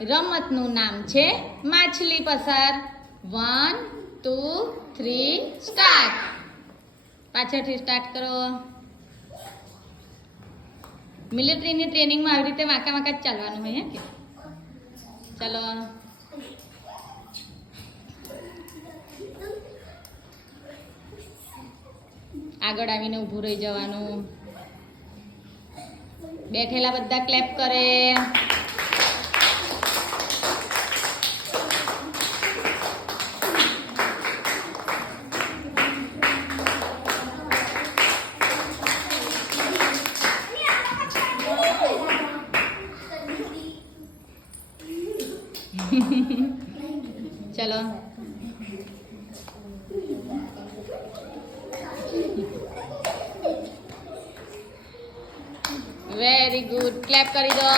રમતનું નામ છે માછલી પસાર. 1 2 3 સ્ટાર્ટ. પાછળથી સ્ટાર્ટ કરો. મિલિટરીની ટ્રેનિંગમાં આવી રીતે વાંકા વાંકા જ ચાલવાનું હોય કે ચાલો. આગળ આવીને ઊભું રહી જવાનું. બેઠેલા બધા ક્લેપ કરે. ચલો વેરી ગુડ. ક્લેપ કરી દો.